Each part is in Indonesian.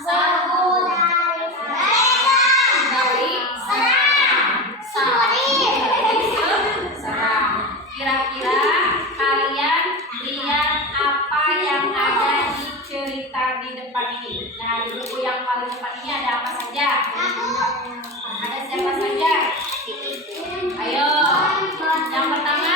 Sagu dari serang. Kira-kira kalian lihat apa yang ada di cerita di depan ini? Nah, di buku yang paling depan ini ada apa saja? Ada siapa saja? Ayo, yang pertama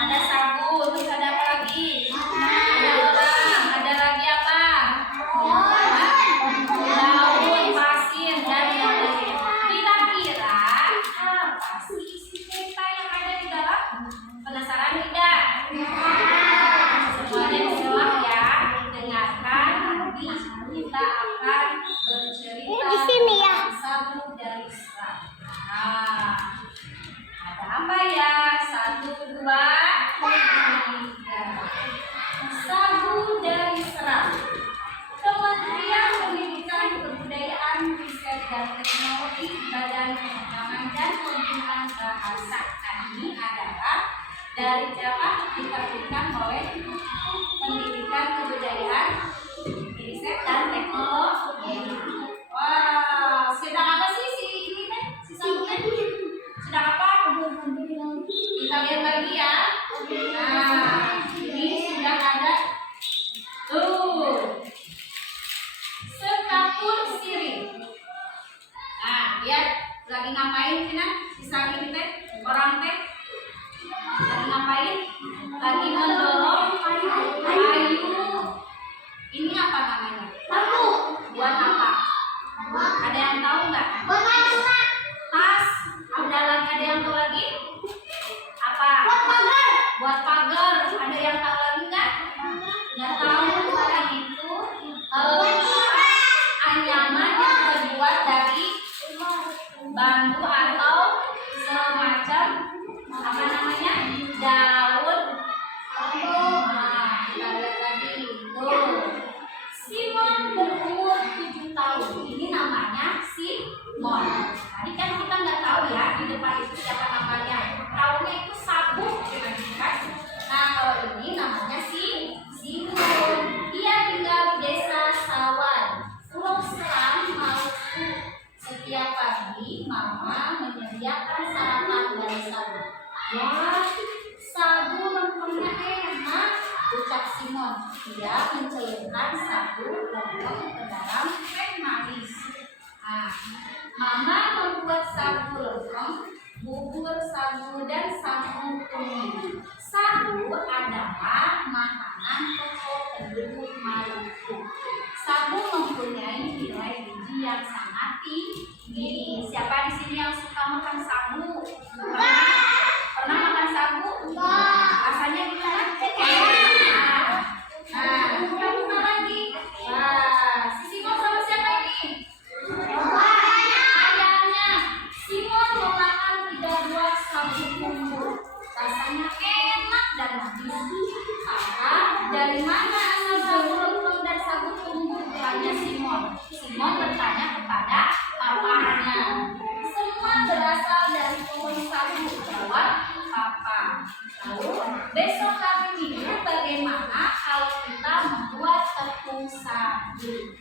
ada sagu, terus ada apa lagi? Ada orang, ada lagi apa? Daun, pasir, dan yang lain. Kira-kira apa sih isi cerita yang ada di dalam? Penasaran tidak? Semuanya disimak ya, dengarkan. Nanti kita akan bercerita tentang sagu dari serang. Nah, ada apa ya? 1, 2, 3. Sagu dari serang. Kementerian Pendidikan, Kebudayaan, Riset dan Teknologi, Badan Pengembangan dan Pembinaan Bahasa. Ini adalah dari siapa? Diterbitkan oleh Pendidikan, Kebudayaan, Riset dan Teknologi. Wah, sedang apa sih si ini teh? Si sagunya? Sedang apa? Kita lihat lagi ya. Nah, ini sudah ada tuh sekapur sirih. Nah, lihat lagi ngapain Cina? Si sagu ini teh, orang teh lagi ngapain? Lagi mendorong kayu. Ini apa namanya? Buat apa? Ada yang tahu nggak? Tas. Ada yang tahu lagi? Apa? Buat pagar. Ada yang tahu lagi nggak? Nggak tahu. Karena itu anyaman yang terbuat dari bambu atau semacam apa namanya? Daun. Nah, kita lihat lagi. Tuh. Simon berumur 7 tahun. Ini namanya Simon. Tadi kan kita nggak tahu ya di depan itu siapa namanya. Tahunya itu sagu, kan? Nah, kalau ini namanya Simon. Dia tinggal di desa Sawan, Pulau Serang, Maluku. Setiap pagi mama menyediakan sarapan dari sagu. Wah, sagu lempengnya enak, ucap Simon. Dia mencelupkan sagu lempeng ke dalam teh manis. Nah, mama membuat sagu lempeng, bubur sagu dan sagu kuning. Sagu adalah makanan pokok penduduk Maluku. Sagu mempunyai nilai gizi yang sangat tinggi. Siapa di sini yang suka makan sagu? Pernah makan sagu? Rasanya gimana? Nah, kita lagi. Wah, si Simon sama siapa ini? Ayahnya. Simon memakan 3 buah sagu kuning. Rasanya enak dan manis. Maka dari mana asal sagu lempeng dan sagu kuning? Tanya Simon. Simon bertanya kepada papanya. Semua berasal dari pohon sagu, jawab papa. Lalu besok kami mikir bagaimana kalau kita membuat tepung sagu.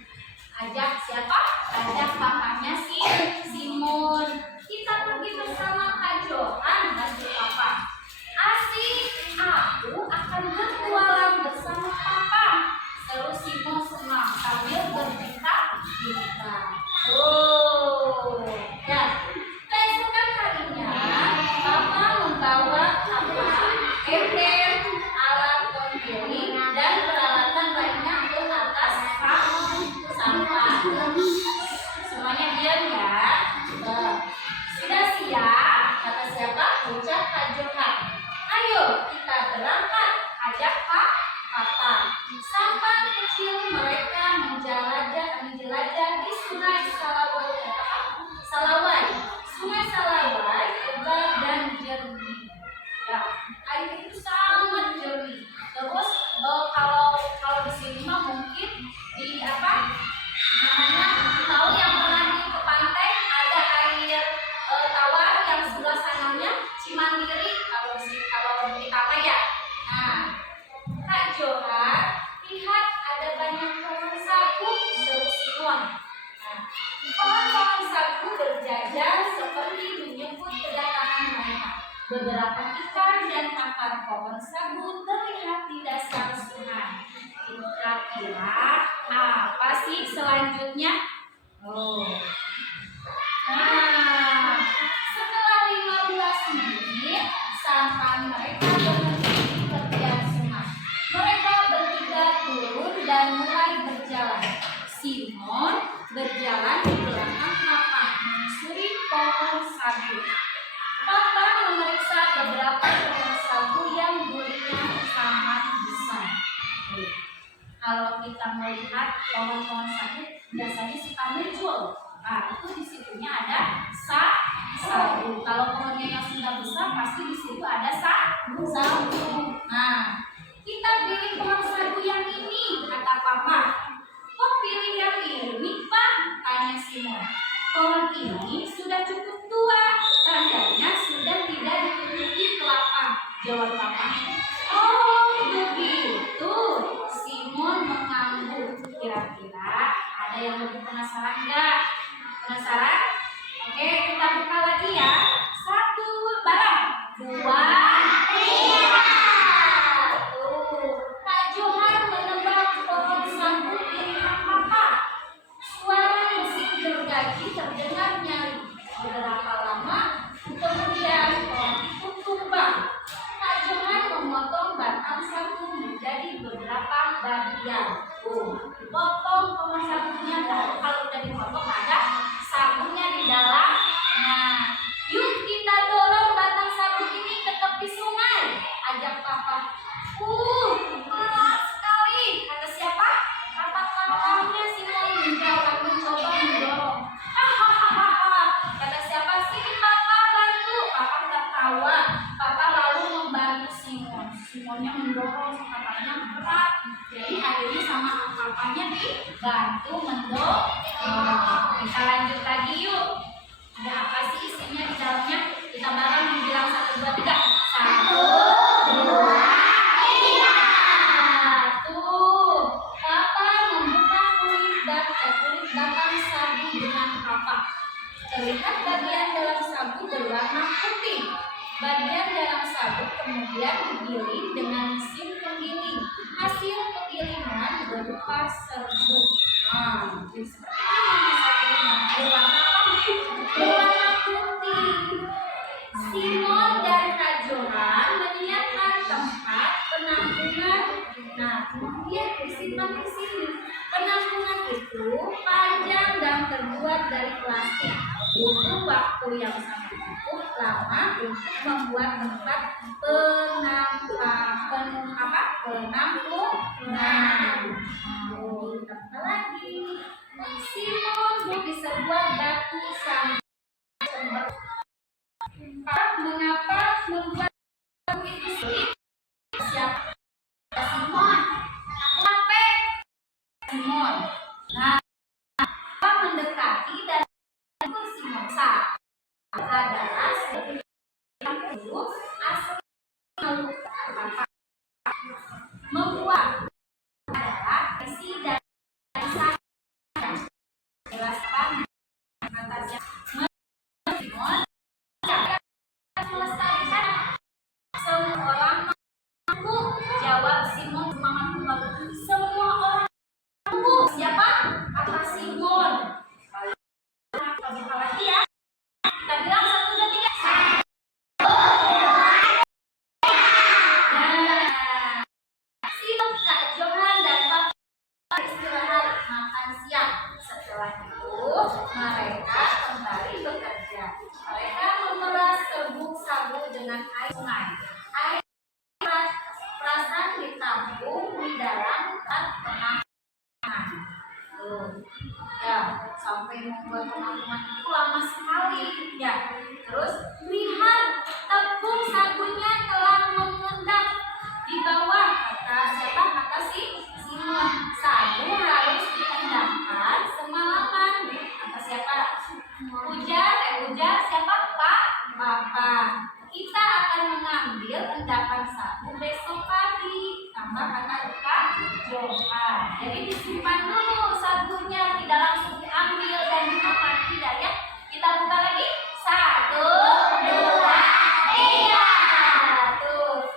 Ajak siapa? Ajak papanya Simon. Kita pergi bersama Kak Johan dan papa. Asik, aku akan bertualang bersama papa. Seru Simon senang sambil berpita-pita. Oh, ya. Keesokan harinya, papa membawa ember, alat penggiling, dan peralatan lainnya ke atas sampah. Semuanya diam ya. Sudah siap? Kata siapa? Ucap Kak Johan. Ayo kita berangkat, ajak papa. Sampai kecil mereka menjelajah di Sungai Salawai. Sungai Salawai lebar dan jernih. Ya, air itu sangat jernih. Terus kalau di sini mah mungkin di apa namanya, tahu yang pernah ke pantai ada air tawar yang sebelah sananya Cimandiri kalau di Tama ya. Nah, Kak Johan lihat ada akar pohon sagu terlihat di dasar sungai. Kira-kira apa sih selanjutnya? Nah, setelah 15 menit sampai mereka berhenti di tepian sungai. Mereka bertiga turun dan mulai berjalan. Simon berjalan di belakang Papa menyusuri pohon sagu. Papa memeriksa beberapa pohon sagu yang durinya sangat besar. Kalau kita melihat pohon-pohon sagu biasanya suka muncul. Nah, itu di situnya ada sagu. Kalau pohonnya yang sudah besar pasti di situ ada sagu. Nah, kita pilih pohon sagu yang ini, kata Papa. Kok pilih yang ini, Pak? Tanya Simon. Pohon ini sudah cukup tua, tandanya sudah tidak ditutupi kelapa, jawab Papa. Oh, begitu. Simon mengangguk. Kira-kira ada yang lebih penasaran nggak? Penasaran? Oke, kita buka lagi ya. 1, bareng. 2, 3. Tuh, Kak Johan menebak pohon sagu pilihan Papa. Suara musik gergaji terdengar nyaring. Beberapa lama kemudian pohon itu tumbang. Kak Johan memotong batang sagu menjadi beberapa bagian. Potong pohon sagunya, lalu kalau udah dipotong ada sagunya di dalam. Nah, yuk kita dorong batang sagu ini ke tepi sungai, ajak Papa. Berat sekali, kata siapa? Kata kakaknya Simon menjawab mencoba mendorong. Hahaha, kata siapa? Sini Papa bantu. Papa tertawa. Papa lalu membantu Simon. Simonnya mendorong, katanya berat. Jadi akhirnya sama papanya dibantu mendorong. Kita lanjut lagi yuk. Ada apa sih isinya di dalamnya? Kita bareng bilang 1, 2, 3. 1, 2, 3. Tuh, Papa membuka kulit batang sagu dengan kapak. Terlihat bagian dalam sagu berwarna putih. Bagian dalam sagu kemudian digiling dengan mesin penggiling. Hasil penggilingan berupa serbuk. Nah, jadi seperti ini sagunya. Berwarna apa? Berwarna putih. Simon dan Kak Johan menyiapkan tempat penampungan. Nah, kemudian disimpan di sini. Penampungan itu panjang dan terbuat dari plastik. Butuh waktu yang sangat cukup lama untuk membuat tempat penampungan. Apa lagi? Simon di sebuah batu sambil mengapa membuat itu sulit? Siapa? Simon. Kenapa? Simon. Nah, Papa mendekati dan Simon adalah asli membuat adalah isi dari jelaskan atasnya Simon melestarikan semua orang mampu, jawab Simon semangat kembali. Semua orang mampu. Siapa? Kata Simon. Kita buka lagi ya. Kita bilang 1, 2, 3. Simon, Kak Johan dan Papa istirahat makan siang. Setelah itu mereka kembali bekerja. Mereka memeras serbuk sagu dengan air sungai. Air perasan ditampung di dalam tempat penampungan. Ya, sampai membuat penampungan itu lama sekali. Ya, terus lihat tepung sagunya telah mengendap di bawah. Kata siapa? Kata Simon. Sagu harus diendapkan semalaman. Kata siapa? Ujar siapa? Papa. Kita akan mengambil endapan sagu besok pagi. Tambah kata Kak Johan. Jadi disimpan dulu sagunya, tidak langsung diambil dan dimakan, tidak ya. Kita buka lagi. 1, 2, 3. Tuh,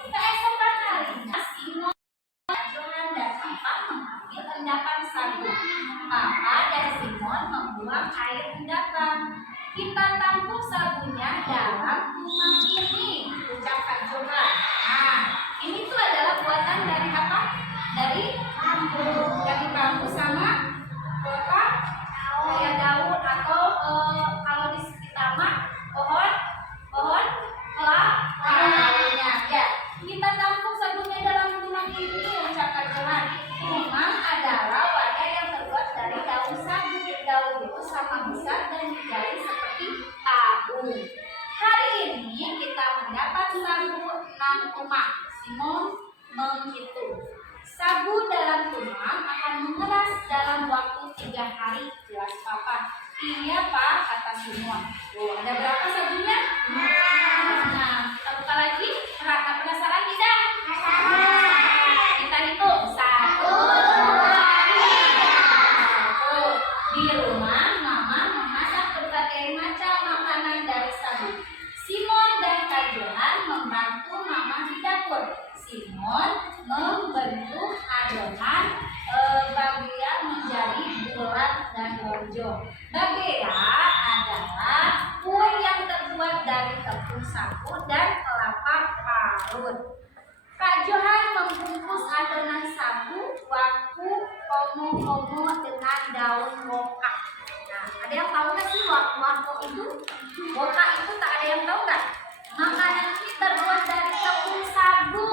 rumah. Simon menghitung. Sagu dalam rumah akan mengeras dalam waktu 3 hari, jelas papa. Iya pak, kata Simon. Oh, ada berapa sagunya? Nah, kita buka lagi. Penasaran tidak? Kita hitung. 1, 2, 3. Di rumah, mama memasak berbagai macam makanan dari sagu. Simon dan Kak Johan membantu mama di dapur. Simon membentuk adonan bagea menjadi bulat dan lonjong. Bagea adalah kue yang terbuat dari tepung sagu dan kelapa parut. Kak Johan membungkus adonan sagu, waku, komo-komo dengan daun woka. Nah, ada yang tahu nggak sih waku itu? Woka itu tak ada yang tahu nggak? Makanan ini terbuat dari tepung sagu,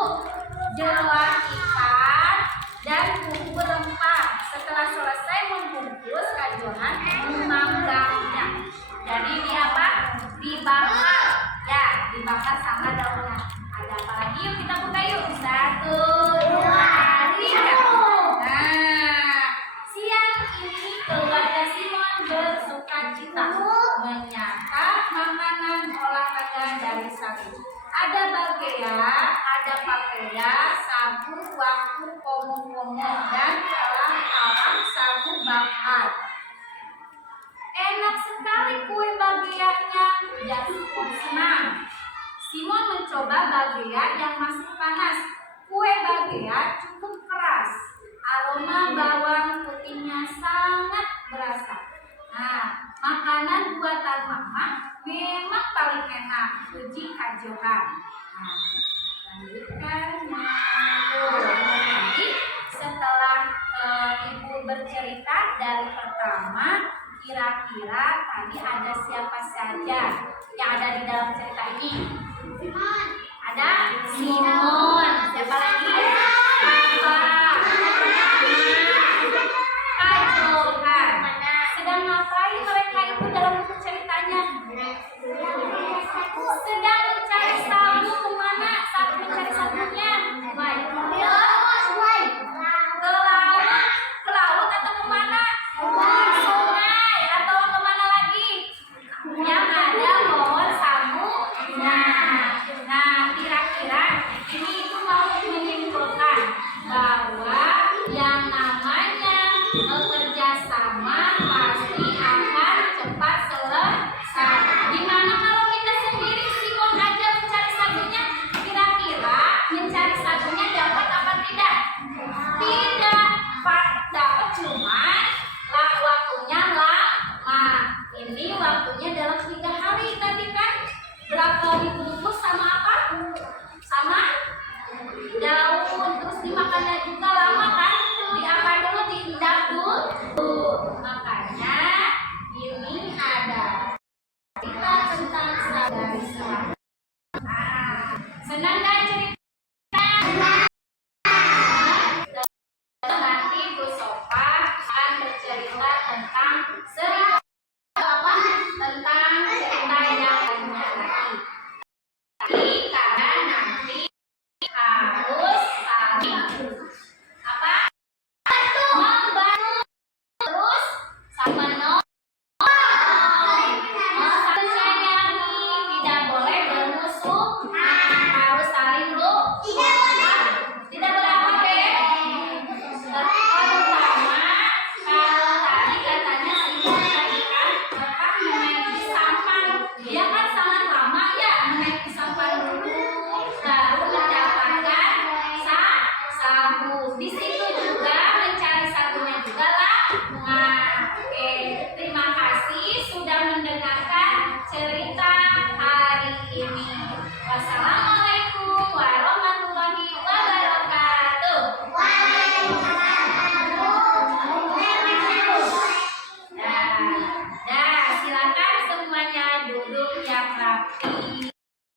jeruan ikan, dan bumbu rempah. Setelah selesai membungkus, Kak Johan memanggangnya. Jadi ini apa? Dibakar. Ya, dibakar sama daunnya. Ada apa lagi? Yuk kita buka yuk. 1, 2, 3. Nah, siang ini keluarga Simon bersuka cita menyantap makanan olahraga dari sagu. Ada bagea, ada papaya, sagu, waku, komo-komo, dan alam sagu bakar. Enak sekali kue bageanya, jadi Simon senang. Simon mencoba bagea yang masih panas.